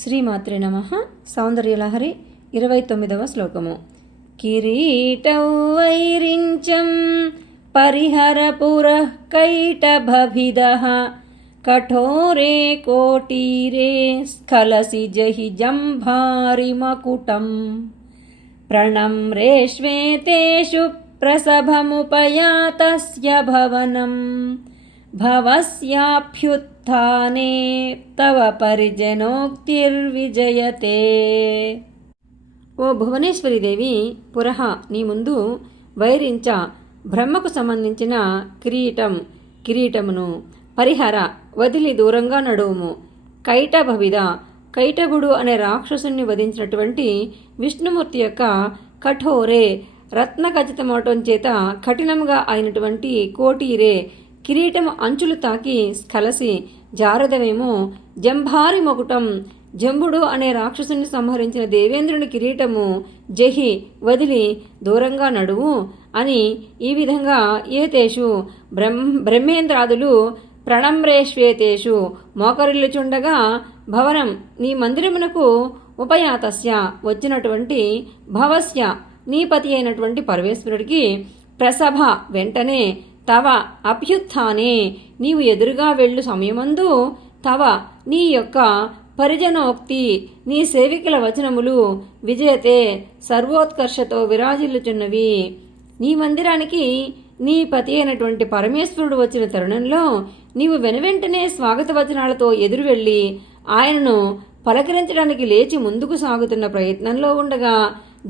శ్రీమాత్రే నమః. సౌందర్యలహరి 29వ శ్లోకము. కిరీటౌ వైరించం పరిహరపురః కైటభవిదః కఠోరే కోటీరే స్ఖలసి జహి జంభారి మకుటం ప్రణమ్రేష్వేతేషు ప్రసభముపయాతస్య భవనం భవస్యాభ్యుత్థానే తవ పరిజనోక్తిర్విజయతే. ఓ భువనేశ్వరీదేవి, పురహ నీ ముందు వైరించ బ్రహ్మకు సంబంధించిన కిరీటమును పరిహర వదిలి దూరంగా నడువుము. కైటభవిద కైటభుడు అనే రాక్షసుని వధించినటువంటి విష్ణుమూర్తి యొక్క కఠోరే రత్న ఖచ్చితమవటం చేత కఠినంగా అయినటువంటి కోటీరే కిరీటము అంచులు తాకి స్ఖలసి జారదమేమో జంభారి మొకుటం జంబుడు అనే రాక్షసుని సంహరించిన దేవేంద్రుని కిరీటము జహి వదిలి దూరంగా నడువు అని ఈ విధంగా ఏతేషు బ్రహ్మేంద్రాదులు ప్రణమ్రేష్వేతేషు మోకరిల్లుచుండగా భవనం నీ మందిరమునకు ఉపయాతస్య వచ్చినటువంటి భవస్య నీ పతి అయినటువంటి పరమేశ్వరుడికి ప్రసభ వెంటనే తవ అభ్యుత్థానే నీవు ఎదురుగా వెళ్ళు సమయమందు తవ నీ యొక్క పరిజనోక్తి నీ సేవికల వచనములు విజయతే సర్వోత్కర్షతో విరాజిల్లుచున్నవి. నీ మందిరానికి నీ పతి అయినటువంటి పరమేశ్వరుడు వచ్చిన తరుణంలో నీవు వెనువెంటనే స్వాగత వచనాలతో ఎదురు వెళ్ళి ఆయనను పలకరించడానికి లేచి ముందుకు సాగుతున్న ప్రయత్నంలో ఉండగా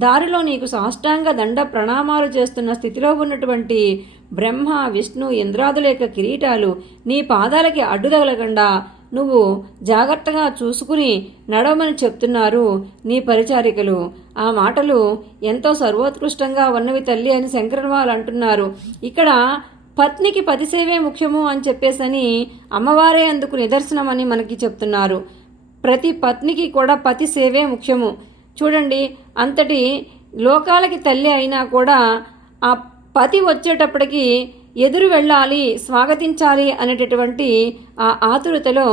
దారిలో నీకు సాష్టాంగ దండ ప్రణామాలు చేస్తున్న స్థితిలో ఉన్నటువంటి బ్రహ్మ విష్ణు ఇంద్రాదుల యొక్క కిరీటాలు నీ పాదాలకి అడ్డుతగలకుండా నువ్వు జాగ్రత్తగా చూసుకుని నడవమని చెప్తున్నారు నీ పరిచారికలు. ఆ మాటలు ఎంతో సర్వోత్కృష్టంగా ఉన్నవి తల్లి అని శంకరుని వాళ్ళు అంటున్నారు. ఇక్కడ పత్నికి పతి సేవే ముఖ్యము అని చెప్పేసని అమ్మవారే అందుకు నిదర్శనమని మనకి చెప్తున్నారు. ప్రతి పత్నికి కూడా పతి సేవే ముఖ్యము. చూడండి, అంతటి లోకాలకి తల్లి అయినా కూడా ఆ పతి వచ్చేటప్పటికి ఎదురు వెళ్ళాలి, స్వాగతించాలి అనేటటువంటి ఆ ఆతురతలో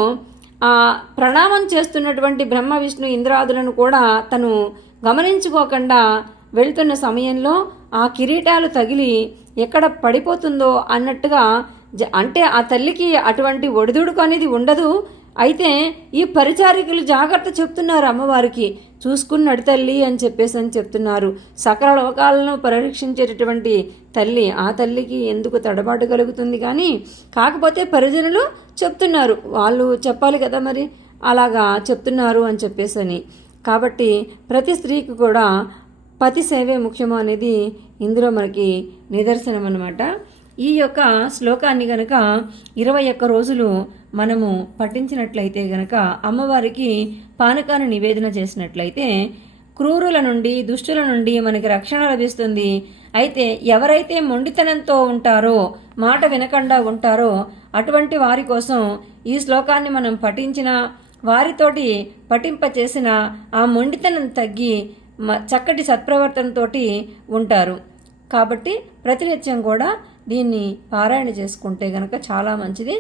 ఆ ప్రణామం చేస్తున్నటువంటి బ్రహ్మ విష్ణు ఇంద్రాదులను కూడా తను గమనించుకోకుండా వెళ్తున్న సమయంలో ఆ కిరీటాలు తగిలి ఎక్కడ పడిపోతుందో అన్నట్టుగా అంటే ఆ తల్లికి అటువంటి ఒడిదుడుకు అనేది ఉండదు. అయితే ఈ పరిచారికలు జాగ్రత్త చెప్తున్నారు అమ్మవారికి, చూసుకుని నడితల్లి అని చెప్తున్నారు. సకల లోకాలను పరిరక్షించేటటువంటి తల్లి, ఆ తల్లికి ఎందుకు తడబాటు కలుగుతుంది? కానీ కాకపోతే పరిజనులు చెప్తున్నారు, వాళ్ళు చెప్పాలి కదా, మరి అలాగా చెప్తున్నారు అని చెప్పేసని. కాబట్టి ప్రతి స్త్రీకి కూడా పతి సేవే ముఖ్యము అనేది ఇందులో మనకి నిదర్శనం అన్నమాట. ఈ యొక్క శ్లోకాన్ని గనక 21 రోజులు మనము పఠించినట్లయితే గనక, అమ్మవారికి పానకాన్ని నివేదన చేసినట్లయితే క్రూరుల నుండి దుష్టుల నుండి మనకి రక్షణ లభిస్తుంది. అయితే ఎవరైతే మొండితనంతో ఉంటారో, మాట వినకుండా ఉంటారో అటువంటి వారి కోసం ఈ శ్లోకాన్ని మనం పఠించిన వారితోటి పఠింపచేసిన ఆ మొండితనం తగ్గి చక్కటి సత్ప్రవర్తనతోటి ఉంటారు. కాబట్టి ప్రతినిత్యం కూడా దీన్ని పారాయణ చేసుకుంటే గనక చాలా మంచిది.